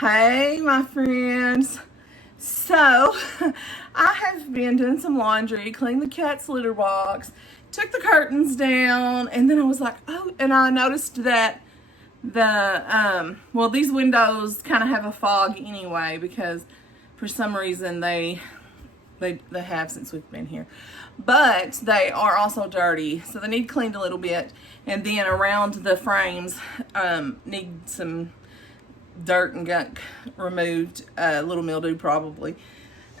Hey, my friends. So, I have been doing some laundry, cleaned the cat's litter box, took the curtains down, and then I was like, oh, and I noticed that these windows kind of have a fog anyway because for some reason they have since we've been here. But they are also dirty, so they need cleaned a little bit. And then around the frames, need some dirt and gunk removed, a little mildew probably.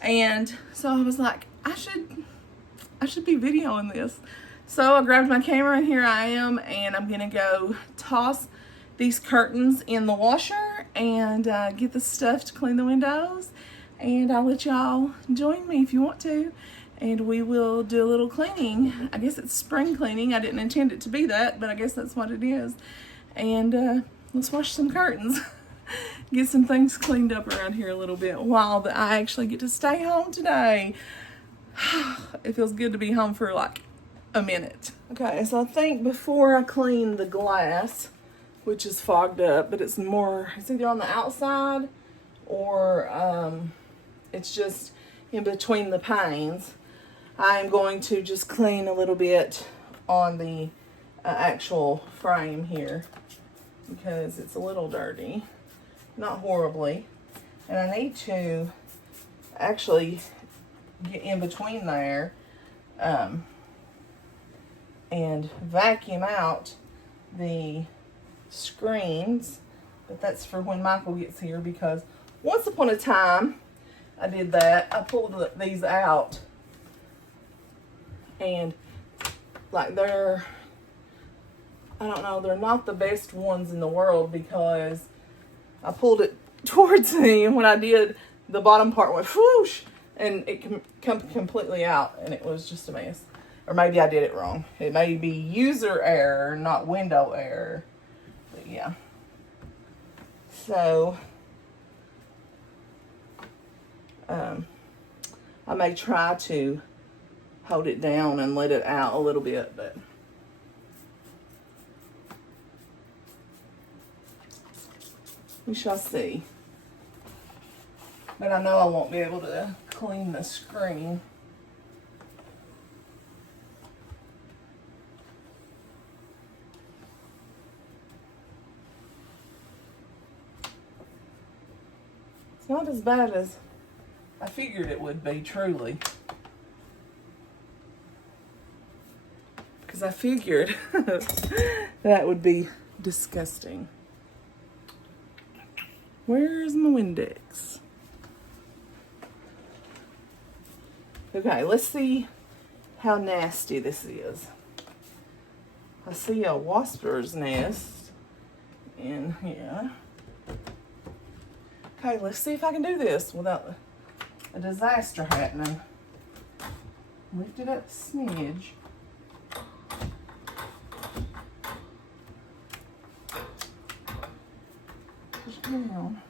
And so I was like, I should be videoing this. So I grabbed my camera and here I am, and I'm gonna go toss these curtains in the washer and get the stuff to clean the windows. And I'll let y'all join me if you want to. And we will do a little cleaning. I guess it's spring cleaning. I didn't intend it to be that, but I guess that's what it is. And let's wash some curtains. Get some things cleaned up around here a little bit while I actually get to stay home today. It feels good to be home for like a minute. Okay, so I think before I clean the glass, which is fogged up, but it's either on the outside or it's just in between the panes, I am going to just clean a little bit on the actual frame here because it's a little dirty. Not horribly. And I need to actually get in between there and vacuum out the screens. But that's for when Michael gets here, because once upon a time I did that. I pulled these out and like they're not the best ones in the world because I pulled it towards me, and when I did, the bottom part went whoosh, and it come completely out, and it was just a mess. Or maybe I did it wrong. It may be user error, not window error. But yeah. So, I may try to hold it down and let it out a little bit, but we shall see. But I know I won't be able to clean the screen. It's not as bad as I figured it would be, truly. Because I figured that would be disgusting. Where's my Windex? Okay, let's see how nasty this is. I see a wasper's nest in here. Okay, let's see if I can do this without a disaster happening. Lift it up a smidge. Push it down.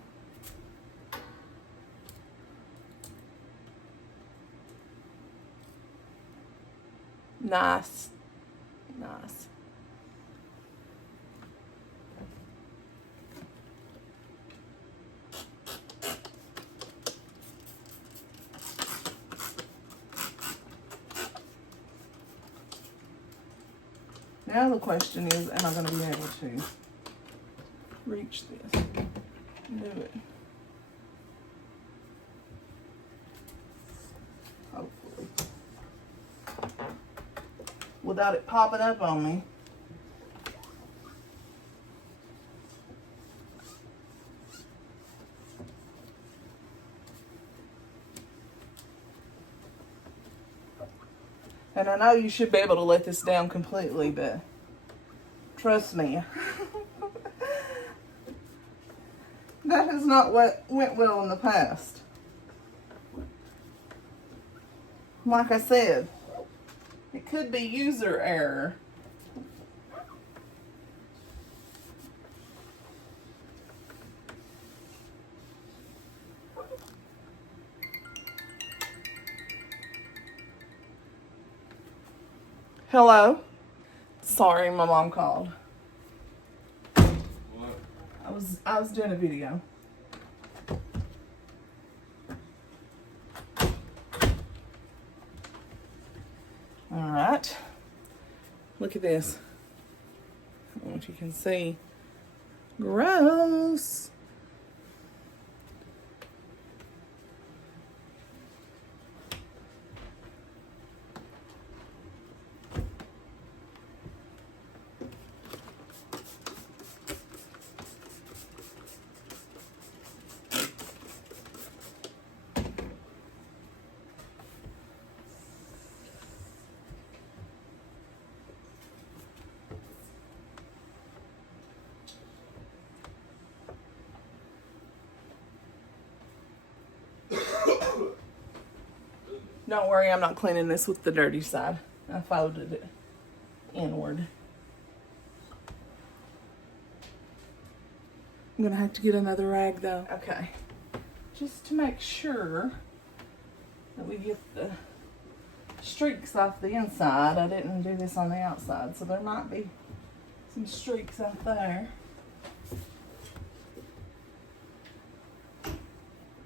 Nice. Nice. Now the question is, am I going to be able to reach this? Do it. Hopefully. Without it popping up on me. And I know you should be able to let this down completely, but trust me, that has not went well in the past. Like I said, it could be user error. Hello? Sorry, my mom called. What? I was doing a video. look at this. I don't know if you can see. Gross. Don't worry, I'm not cleaning this with the dirty side. I folded it inward. I'm gonna have to get another rag though. Okay, just to make sure that we get the streaks off the inside. I didn't do this on the outside, so there might be some streaks out there.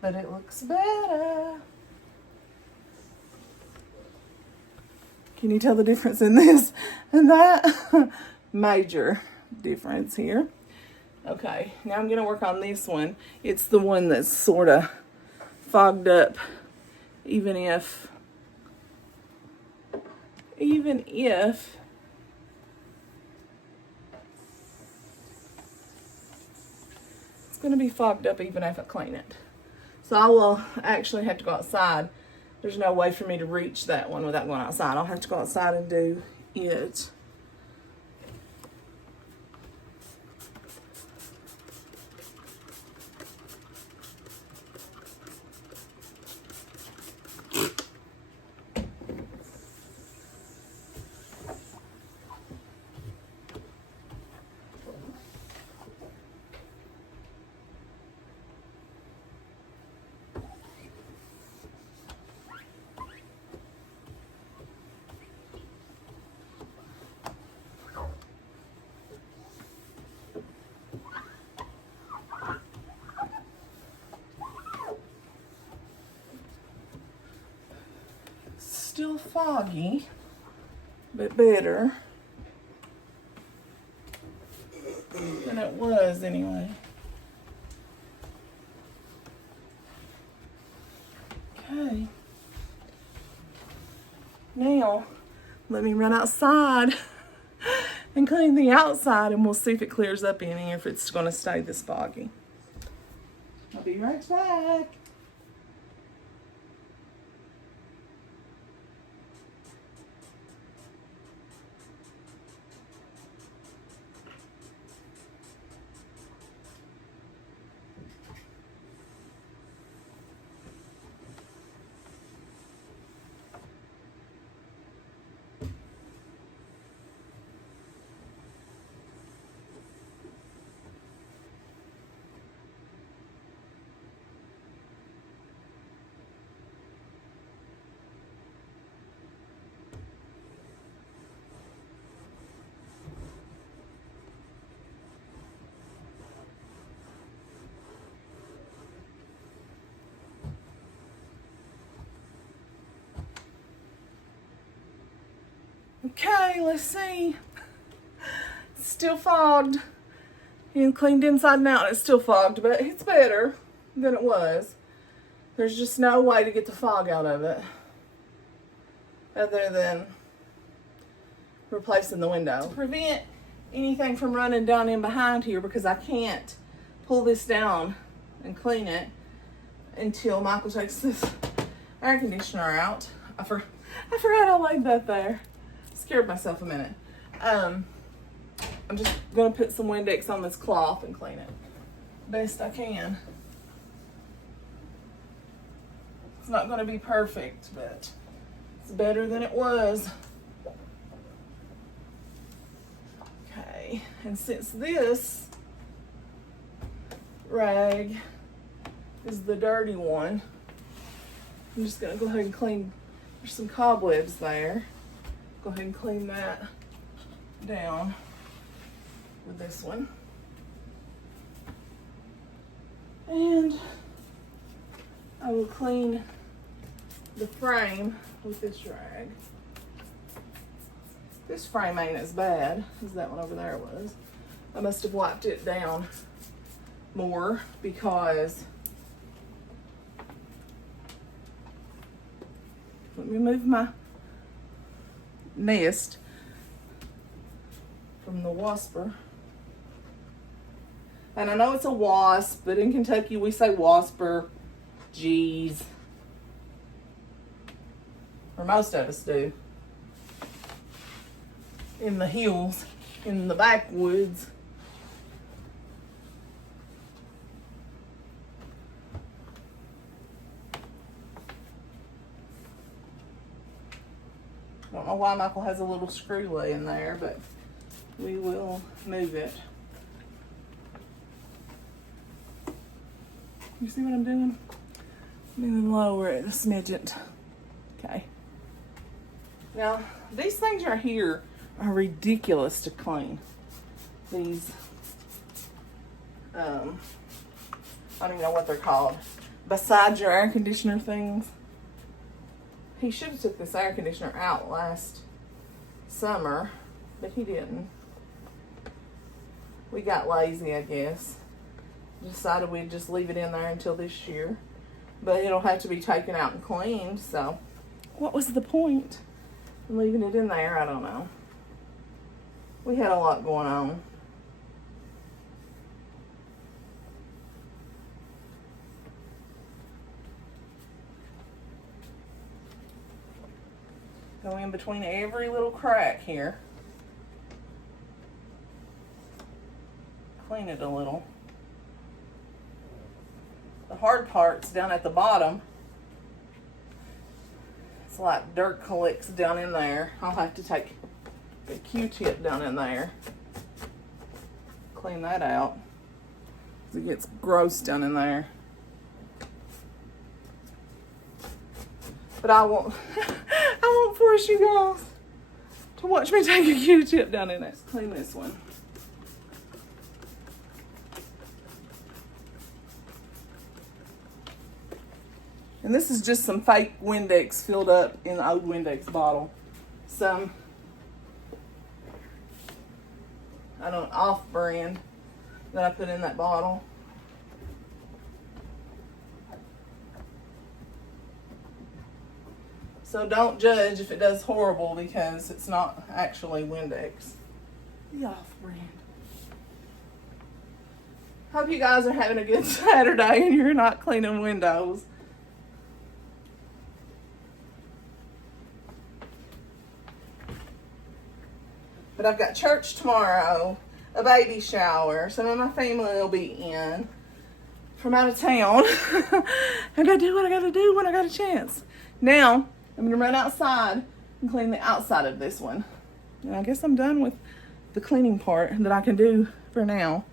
But it looks better. Can you tell the difference in this and that? Major difference here. Okay, now I'm gonna work on this one. It's the one that's sort of fogged up, even if it's gonna be fogged up even if I clean it. So I will actually have to go outside. There's no way for me to reach that one without going outside. I'll have to go outside and do it. Still foggy, but better than it was anyway. Okay. Now, let me run outside and clean the outside, and we'll see if it clears up any, if it's going to stay this foggy. I'll be right back. Okay, let's see. It's still fogged. You cleaned inside and out, it's still fogged, but it's better than it was. There's just no way to get the fog out of it other than replacing the window. To prevent anything from running down in behind here, because I can't pull this down and clean it until Michael takes this air conditioner out. I forgot I laid that there. Scared myself a minute. I'm just gonna put some Windex on this cloth and clean it best I can. It's not gonna be perfect, but it's better than it was. Okay, and since this rag is the dirty one, I'm just gonna go ahead and clean. There's some cobwebs there. Go ahead and clean that down with this one. And I will clean the frame with this rag. This frame ain't as bad as that one over there was. I must have wiped it down more because, let me move my nest from the wasper. And I know it's a wasp, but in Kentucky we say wasper. Geez. Or most of us do. In the hills, in the backwoods. I don't know why Michael has a little screw laying there, but we will move it. You see what I'm doing? I'm going to lower it a smidget. Okay. Now, these things right here are ridiculous to clean. These, I don't even know what they're called. Beside your air conditioner things. He should have took this air conditioner out last summer, but he didn't. We got lazy, I guess. Decided we'd just leave it in there until this year. But it'll have to be taken out and cleaned, so what was the point in leaving it in there? I don't know. We had a lot going on. Go in between every little crack here. Clean it a little. The hard part's down at the bottom. It's like dirt collects down in there. I'll have to take a Q-tip down in there. Clean that out. It gets gross down in there. But I won't I won't force you guys to watch me take a Q-tip down in it. Let's clean this one. And this is just some fake Windex filled up in the old Windex bottle. Some, I don't know, off-brand that I put in that bottle. So don't judge if it does horrible because it's not actually Windex. The off-brand. Hope you guys are having a good Saturday and you're not cleaning windows. But I've got church tomorrow, a baby shower. Some of my family will be in from out of town. I gotta do what I gotta do when I got a chance. Now, I'm gonna run outside and clean the outside of this one. And I guess I'm done with the cleaning part that I can do for now.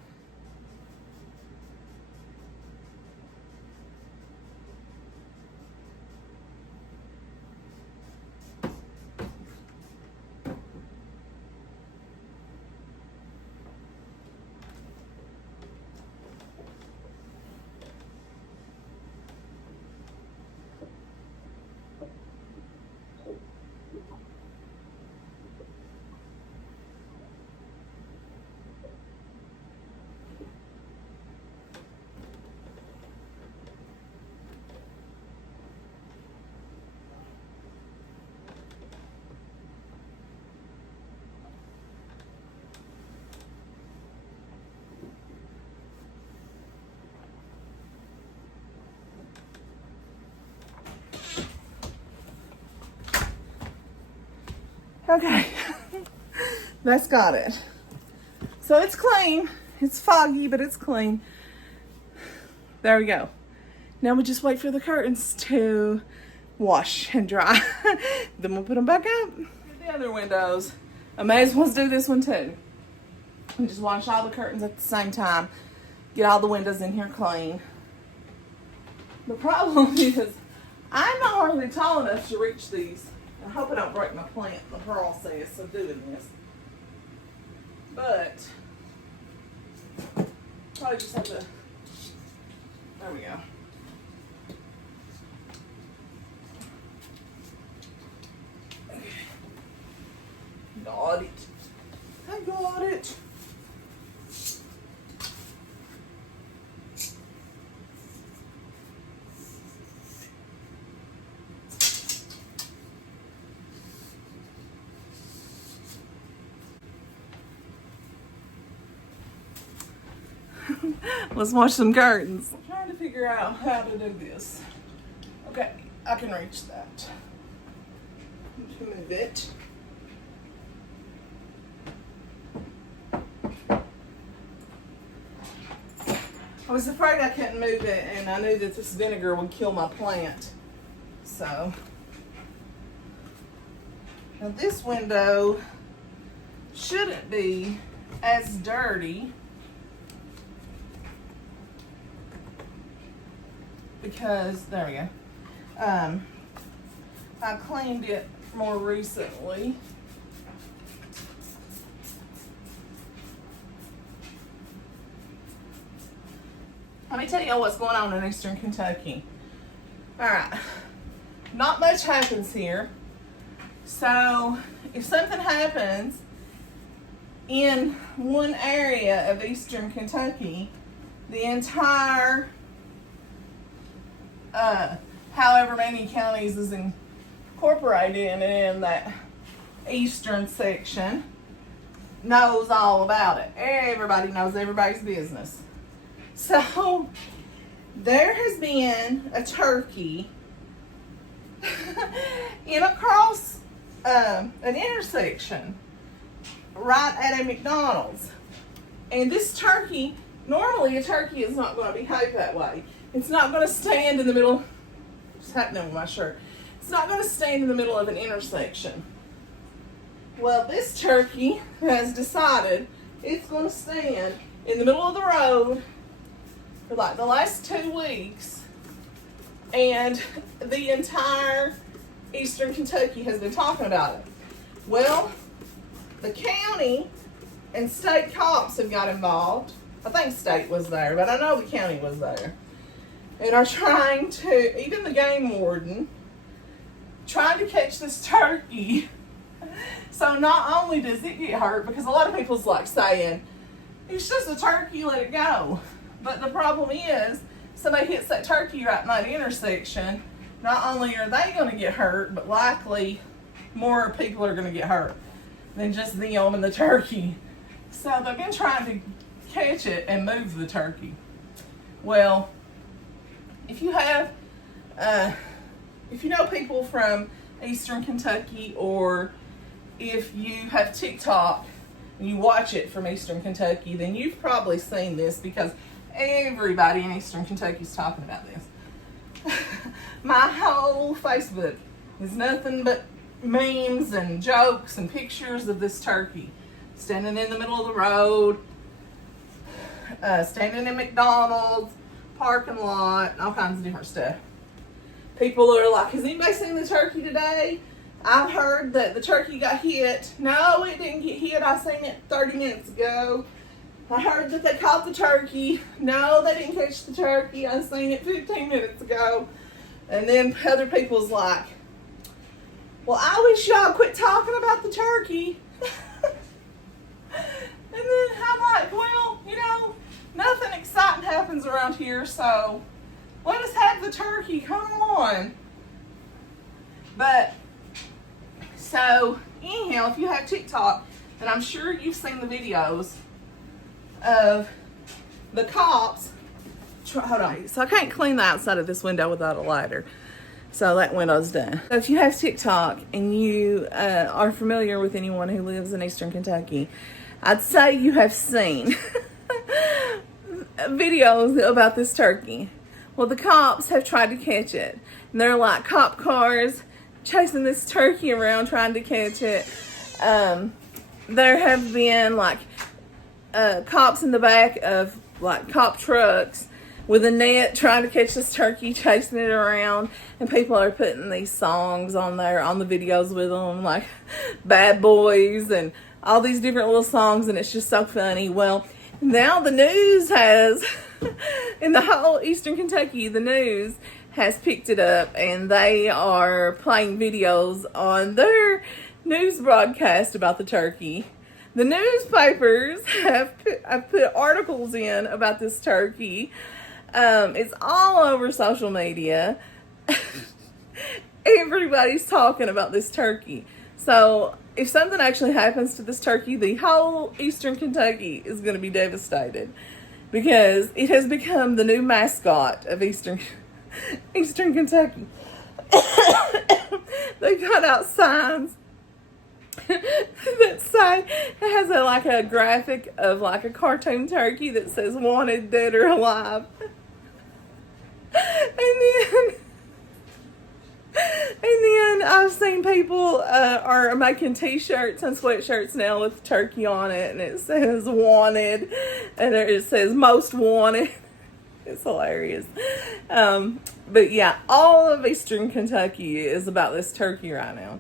Okay, that's got it. So it's clean. It's foggy, but it's clean. There we go. Now we just wait for the curtains to wash and dry. Then we'll put them back up. The other windows. I may as well do this one too. And just wash all the curtains at the same time. Get all the windows in here clean. The problem is I'm not hardly tall enough to reach these. I hope I don't break my plant, the process of doing this. But, probably just have to, there we go. God. got it. I got it. Let's wash some curtains. I'm trying to figure out how to do this. Okay, I can reach that. Move it. I was afraid I couldn't move it, and I knew that this vinegar would kill my plant. So, now this window shouldn't be as dirty because, there we go. I cleaned it more recently. Let me tell you what's going on in Eastern Kentucky. All right, not much happens here. So if something happens in one area of Eastern Kentucky, the entire, however many counties is incorporated in that eastern section, knows all about it. Everybody knows everybody's business. So there has been a turkey in across an intersection right at a McDonald's. And this turkey, normally a turkey is not going to behave that way. It's not going to stand in the middle. What's happening with my shirt? It's not going to stand in the middle of an intersection. Well, this turkey has decided it's going to stand in the middle of the road for like the last 2 weeks, and the entire Eastern Kentucky has been talking about it. Well, the county and state cops have got involved. I think state was there, but I know the county was there. And are trying to, even the game warden, trying to catch this turkey. So not only does it get hurt, because a lot of people's like saying, it's just a turkey, let it go. But the problem is, somebody hits that turkey right in that intersection, not only are they going to get hurt, but likely more people are going to get hurt than just them and the turkey. So they've been trying to catch it and move the turkey. Well, if you have, if you know people from Eastern Kentucky, or if you have TikTok and you watch it from Eastern Kentucky, then you've probably seen this because everybody in Eastern Kentucky is talking about this. My whole Facebook is nothing but memes and jokes and pictures of this turkey standing in the middle of the road, standing in McDonald's parking lot, and all kinds of different stuff. People are like, has anybody seen the turkey today? I've heard that the turkey got hit. No, it didn't get hit. I seen it 30 minutes ago. I heard that they caught the turkey. No, they didn't catch the turkey. I seen it 15 minutes ago. And then other people's like, well, I wish y'all quit talking about the turkey. And then I'm like, well, you know, nothing exciting happens around here, so let us have the turkey. Come on. But, so, anyhow, if you have TikTok, and I'm sure you've seen the videos of the cops. Hold on. So I can't clean the outside of this window without a lighter. So that window's done. So if you have TikTok and you are familiar with anyone who lives in Eastern Kentucky, I'd say you have seen videos about this turkey. Well, the cops have tried to catch it. And they're like cop cars chasing this turkey around trying to catch it. There have been like cops in the back of like cop trucks with a net trying to catch this turkey, chasing it around, and people are putting these songs on there, on the videos with them, like Bad Boys and all these different little songs, and it's just so funny. Well, now the news has, in the whole Eastern Kentucky, the news has picked it up, and they are playing videos on their news broadcast about the turkey. The newspapers have put articles in about this turkey. It's all over social media. Everybody's talking about this turkey. So if something actually happens to this turkey, the whole Eastern Kentucky is going to be devastated, because it has become the new mascot of Eastern Kentucky. They've got out signs that say, it has a graphic of like a cartoon turkey that says "wanted, dead or alive," and then I've seen people are making t-shirts and sweatshirts now with the turkey on it, and it says "wanted," and it says "most wanted." It's hilarious. But yeah, all of Eastern Kentucky is about this turkey right now.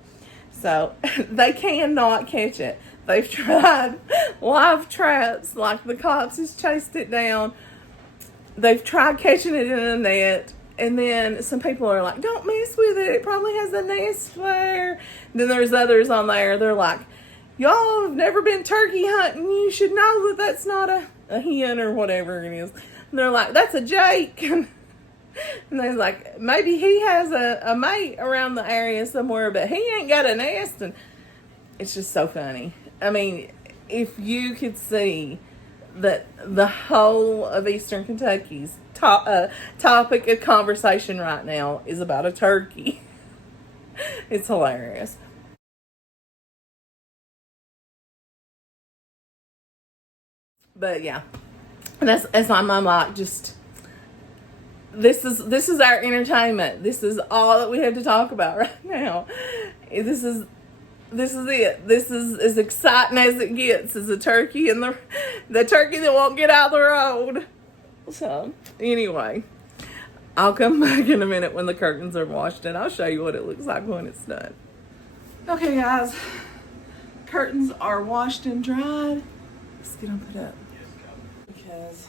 So they cannot catch it. They've tried live traps, like the cops has chased it down. They've tried catching it in a net. And then some people are like, don't mess with it. It probably has a nest there. And then there's others on there. They're like, y'all have never been turkey hunting. You should know that that's not a hen or whatever it is. And they're like, that's a Jake. And they're like, maybe he has a mate around the area somewhere, but he ain't got a nest. And it's just so funny. I mean, if you could see that the whole of Eastern Kentucky's topic of conversation right now is about a turkey. It's hilarious. But yeah, that's I'm like, just this is our entertainment. This is all that we have to talk about right now. This is it. This is as exciting as it gets, as a turkey, and the turkey that won't get out of the road. So anyway, I'll come back in a minute when the curtains are washed, and I'll show you what it looks like when it's done. Okay, guys, curtains are washed and dried. Let's get them put up, because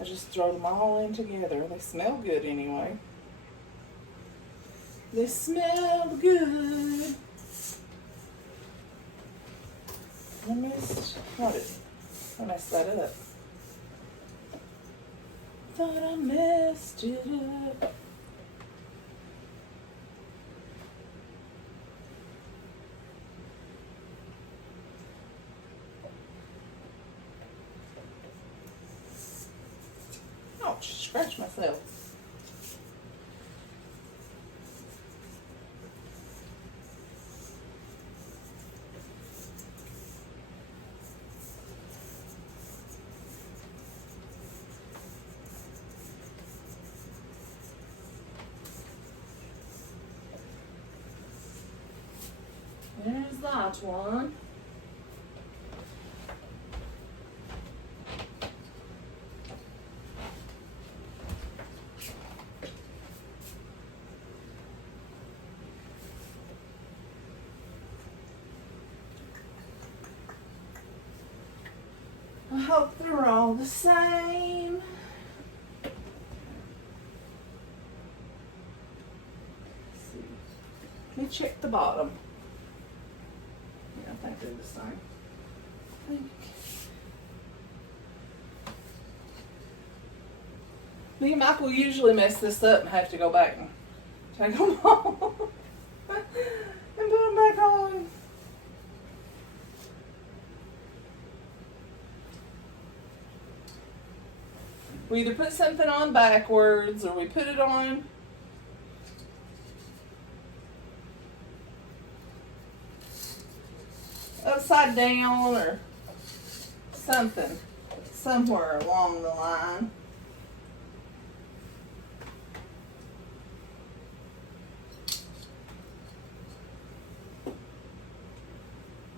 I just throw them all in together. They smell good anyway. They smell good. I messed that up. Thought I messed it up. Ouch, scratch myself. There's that one. I hope they're all the same. Let's see. Let me check the bottom. I think they're the same. Me and Michael usually mess this up and have to go back and take them off and put them back on. We either put something on backwards, or we put it on upside down, or something somewhere along the line.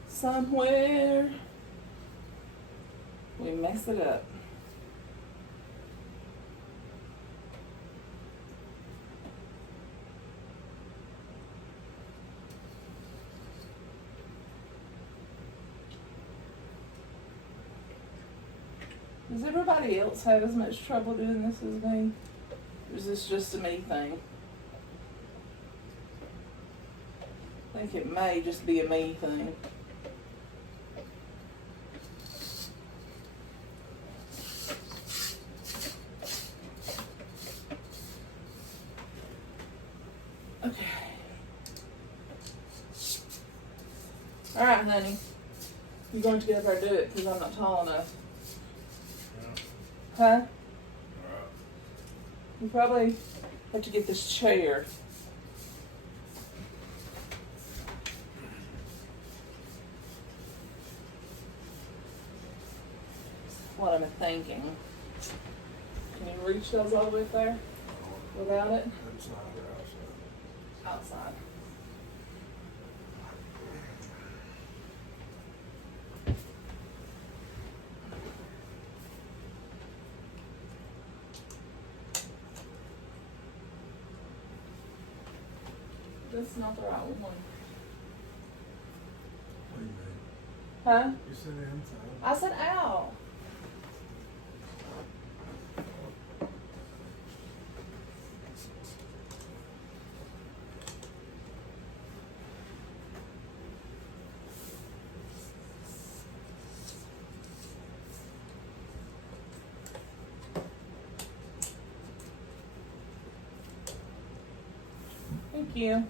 Somewhere we mess it up. Does everybody else have as much trouble doing this as me? Or is this just a me thing? I think it may just be a me thing. Okay. All right, honey. You're going to get up there and do it because I'm not tall enough. Huh? You probably have to get this chair. What I'm thinking. Can you reach those all the way up there without it? Inside or outside? Outside. That's not the right one. What do you mean? Huh? You said inside. I said out. Thank you.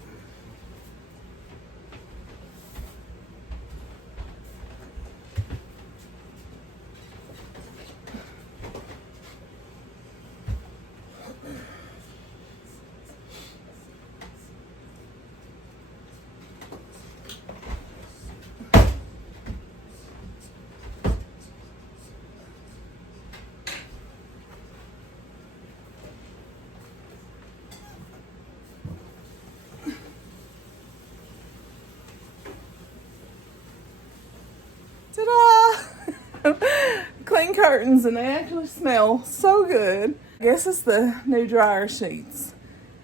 Ta-da! Clean curtains, and they actually smell so good. I guess it's the new dryer sheets.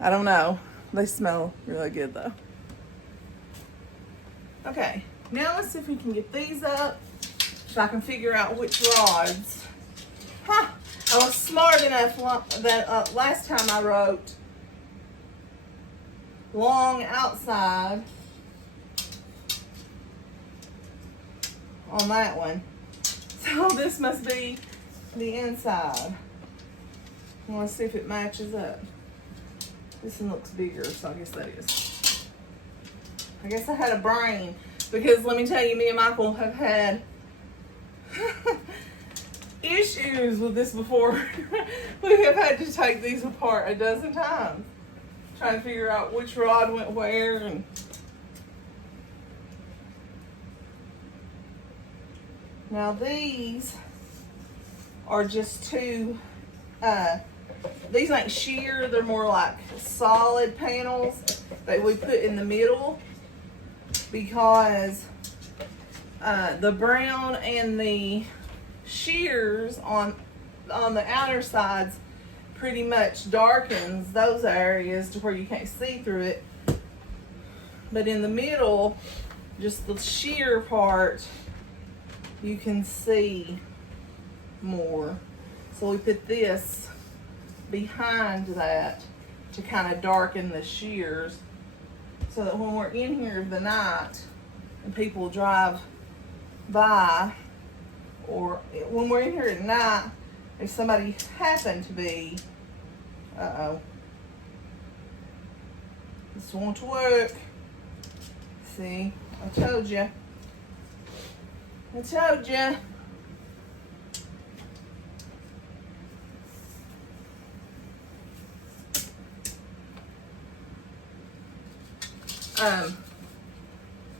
I don't know. They smell really good though. Okay, now let's see if we can get these up so I can figure out which rods. Ha! I was smart enough that last time I wrote long outside on that one. So this must be the inside. I want to see if it matches up. This one looks bigger, so I guess that is. I guess I had a brain, because let me tell you, me and Michael have had issues with this before. We have had to take these apart a dozen times, trying to figure out which rod went where. And now these are just two, these ain't sheer, they're more like solid panels that we put in the middle, because the brown and the shears on the outer sides pretty much darkens those areas to where you can't see through it. But in the middle, just the sheer part, you can see more. So we put this behind that to kind of darken the shears, so that when we're in here the night and people drive by, or when we're in here at night, if somebody happened to be, this won't work. See, I told you. I told you.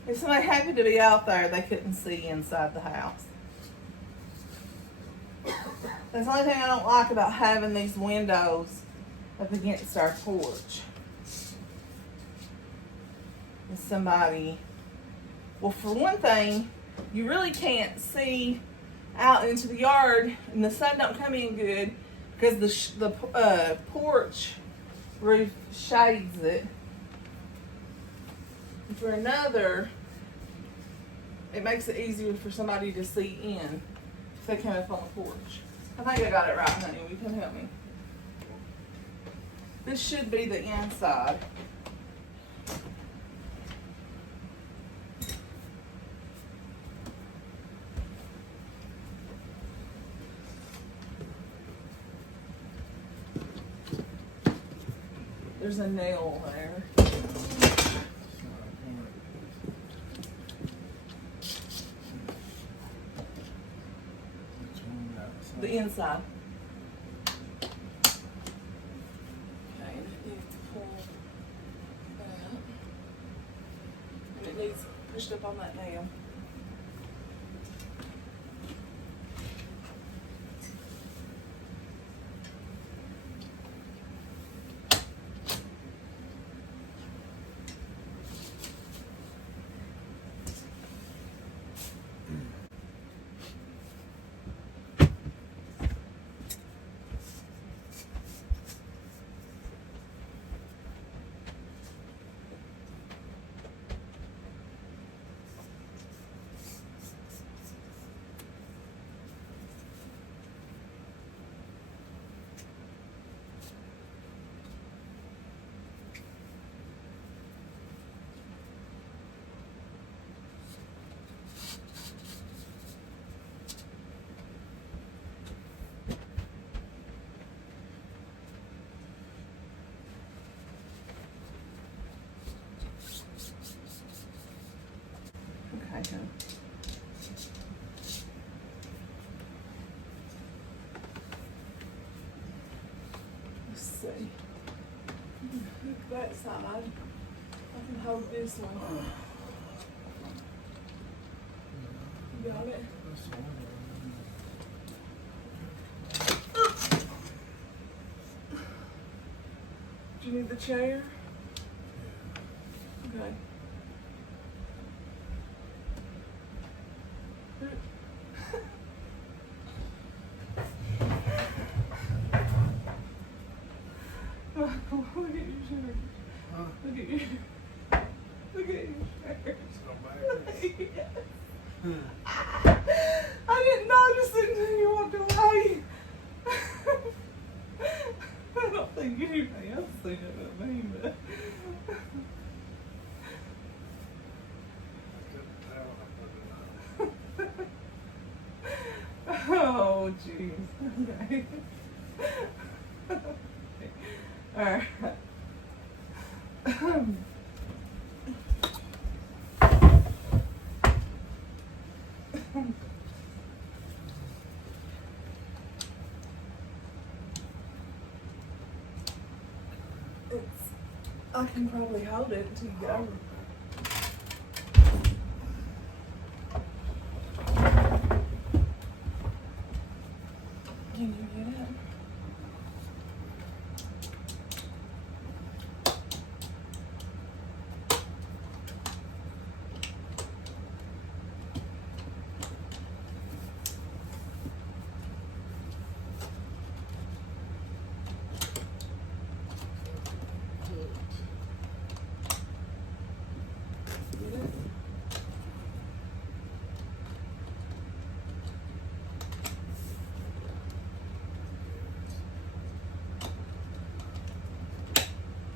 If somebody happened to be out there, they couldn't see inside the house. That's the only thing I don't like about having these windows up against our porch. If somebody, well, for one thing, you really can't see out into the yard, and the sun don't come in good because the porch roof shades it. And for another, it makes it easier for somebody to see in if they come up on the porch. I think I got it right, honey. You can help me. This should be the inside. There's a nail there. The inside. Okay, and it needs to pull that. And it needs pushed up on that nail. Okay. Let's see. Look that side. I can hold this one. You got it? Do you need the chair? Okay. Look at your shirt. Huh? Look at your shirt. I didn't notice it until you walked away. I don't think anybody else seen it but me, but oh jeez. Okay. All right. I can probably hold it until you go. Can you get it?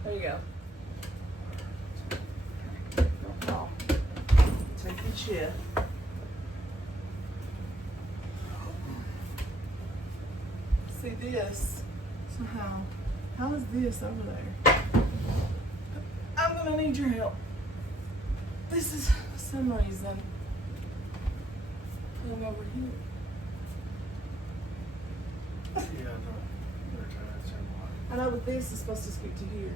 There you go. Don't fall. Take your chair. See this? So how is this over there? I'm gonna need your help. This is, for some reason, pulling over here. Yeah, no. They're trying to turn one. I know, but this is supposed to speak to here.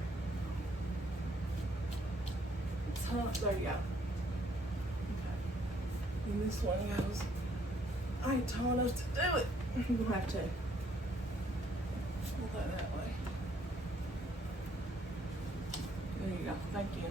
There you go. Okay. And this one goes. I ain't tall enough to do it. You'll have to. Pull that way. There you go. Thank you.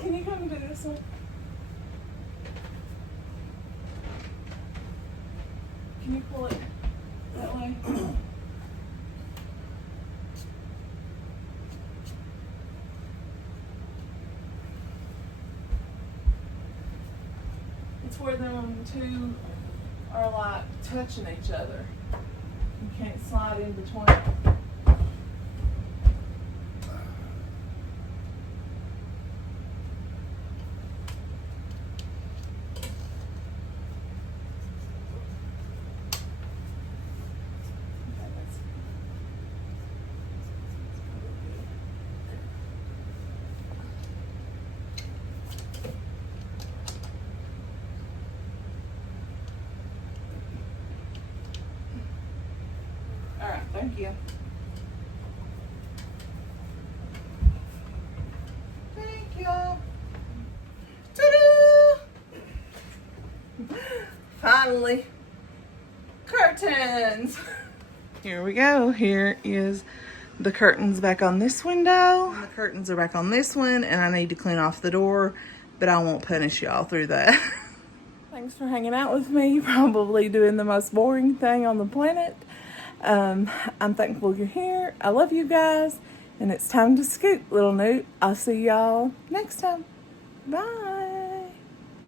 Can you come and do this one? Can you pull it that way? It's where them two are like touching each other. You can't slide in between. All right, thank you. Thank you. Ta-da! Finally, curtains. Here we go. Here is the curtains back on this window. The curtains are back on this one, and I need to clean off the door, but I won't punish y'all through that. Thanks for hanging out with me. Probably doing the most boring thing on the planet. I'm thankful you're here. I love you guys. And it's time to scoot, little newt. I'll see y'all next time. Bye.